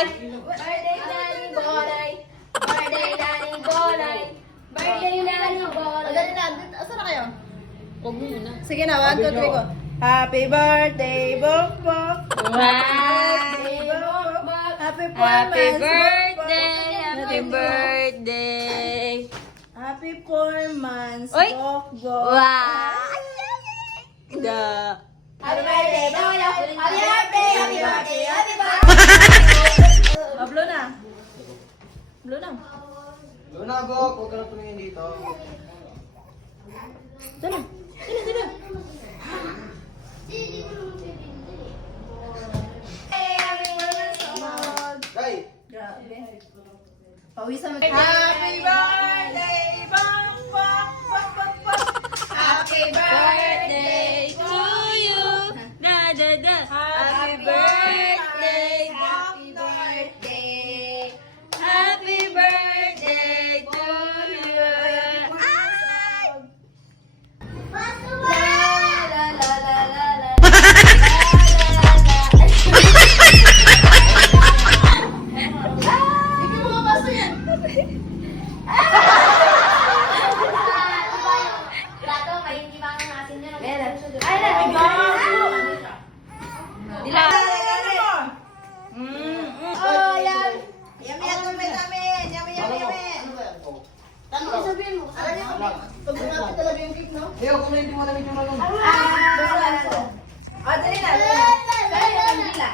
Hoy! Birthday Nani Bonay! Birthday Nani Bonay! Birthday Nani Bonay! Madali na. Asa na kayo? Huwag mo muna. Sige na, 1, 2, 3 ko. Happy birthday, Bokbok! Wow! Happy Bokbok! Happy Happy birthday! Happy birthday! Happy 4 months, Oy! Bokbok! Wow! Da. Happy birthday! Happy birthday! Happy birthday! Happy birthday! Oh, blow na. Blow na. Luna, Bok. Huwag ka na tumingin dito. Dala. Dala, dala. Kay! Grabe. Pawisan mo. Happy birthday, Bokbok! Bokbok! Happy Birthday to you! Da da da! Happy birthday! Happy birthday! Happy birthday to you! La la la la la la. Hindi mo mapasok yan. Plato, may hindi ba ang asin niya? Ay, Dila! oh, yan. Yummy, yummy, yummy. Yummy, yummy, yummy. Ano sabihin mo? Alam niyo, pag lumapit talaga yung cake, no? Ayaw, kung hindi mo alam yung ano. Dali na. Kaya kandila.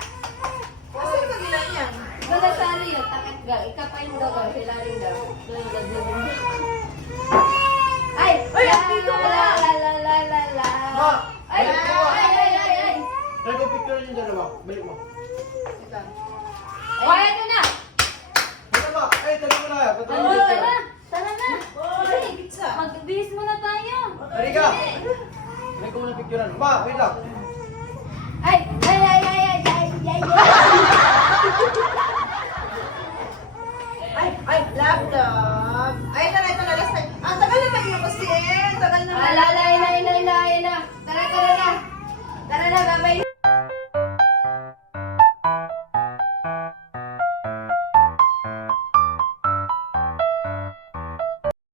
Kasi yung kabila niya. Gala sa ano yun, takit ga. Ikapain daw ga, hilarin daw. Ay! Ay! La la la la la la. Ma! Ay! Ay! Ay! Ay! Ay! Try ko picture yung dalawa. Balik mo. Ay! Ito na! Ito ba? Ay, tabi mo na kaya. Patuloy Tara dito. na! Tara na! Oy, pizza. Mag-bis muna tayo! Halika! Balik ko muna picturean. Ma, wait lang. Ay! Ay! Ay! Ay! Ay! Ay! Ay! Ay, laptop. Ay, ito na, last time. Ang tagal na naging kasi eh. Tagal na. La la